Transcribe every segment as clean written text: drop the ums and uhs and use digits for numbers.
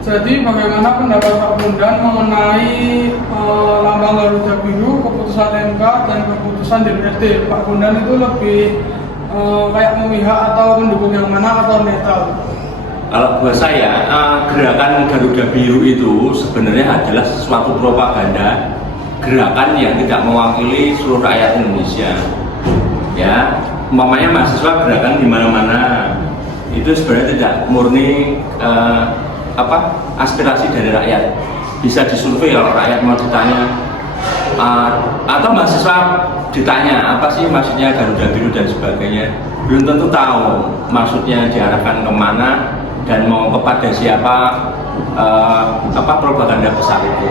Jadi bagaimana pendapat Pak Bondan mengenai lambang Garuda Biru, keputusan MK dan keputusan DPRD? Pak Bondan itu lebih kayak memihak atau mendukung yang mana atau netral? Kalau buat saya, gerakan Garuda Biru itu sebenarnya adalah suatu propaganda, gerakan yang tidak mewakili seluruh rakyat Indonesia. Ya, umpamanya mahasiswa gerakan di mana-mana, itu sebenarnya tidak murni aspirasi dari rakyat. Bisa disurvei kalau rakyat mau ditanya, atau mahasiswa ditanya apa sih maksudnya Garuda Biru dan sebagainya, belum tentu tahu maksudnya diarahkan kemana dan mau kepada siapa propaganda besar itu.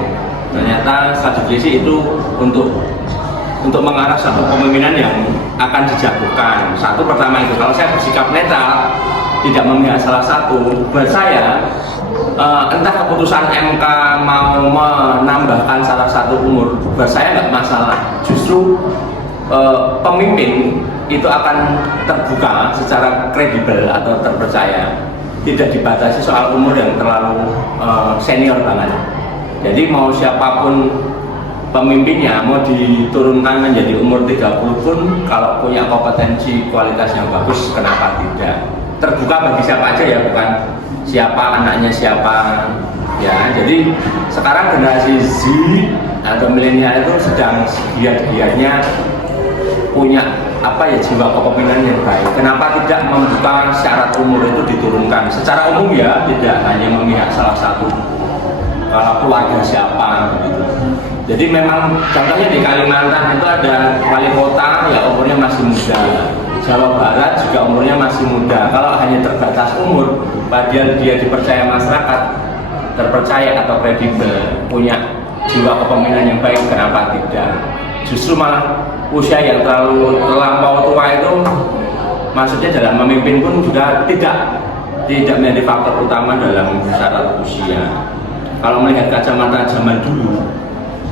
Ternyata strategi itu untuk mengarah satu kepemimpinan yang akan dijagokan. Satu, pertama itu, kalau saya bersikap netral, tidak memihak salah satu, buat saya entah keputusan MK mau menambahkan salah satu umur, buat saya nggak masalah. Justru pemimpin itu akan terbuka secara kredibel atau terpercaya, tidak dibatasi soal umur yang terlalu senior banget. Jadi mau siapapun pemimpinnya, mau diturunkan menjadi umur 30 pun, kalau punya kompetensi kualitas yang bagus, kenapa tidak? Terbuka bagi siapa aja ya, bukan siapa anaknya siapa ya. Jadi sekarang generasi Z atau milenial itu sedang giat-giatnya punya jiwa kepemimpinan yang baik. Kenapa tidak membuka syarat umur itu diturunkan secara umum ya, tidak hanya memihak salah satu keluarga siapa gitu. Jadi memang contohnya di Kalimantan itu ada wali kota ya umurnya masih muda, Jawa Barat juga umurnya masih muda. Kalau hanya terbatas umur, padahal dia dipercaya masyarakat, terpercaya atau kredibel, punya jiwa kepemimpinan yang baik, kenapa tidak? Justru malah usia yang terlampau tua itu, maksudnya dalam memimpin pun juga tidak menjadi faktor utama dalam syarat usia. Kalau melihat kacamata zaman dulu,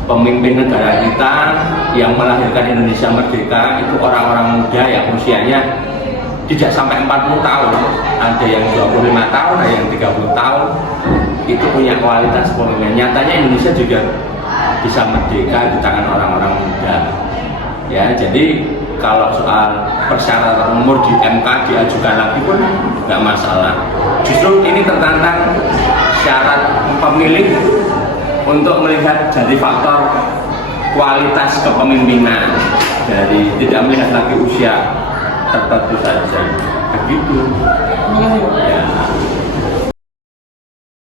pemimpin negara kita yang melahirkan Indonesia merdeka itu orang-orang muda yang usianya tidak sampai 40 tahun, ada yang 25 tahun, ada yang 30 tahun, itu punya kualitas pemimpin. Nyatanya Indonesia juga bisa merdeka di tangan orang-orang muda. Ya, jadi kalau soal persyaratan umur di MK diajukan lagi pun nggak masalah. Justru ini tertantang syarat pemilih untuk melihat dari faktor kualitas kepemimpinan, dari tidak melihat lagi usia tertentu saja. Begitu. Terima kasih.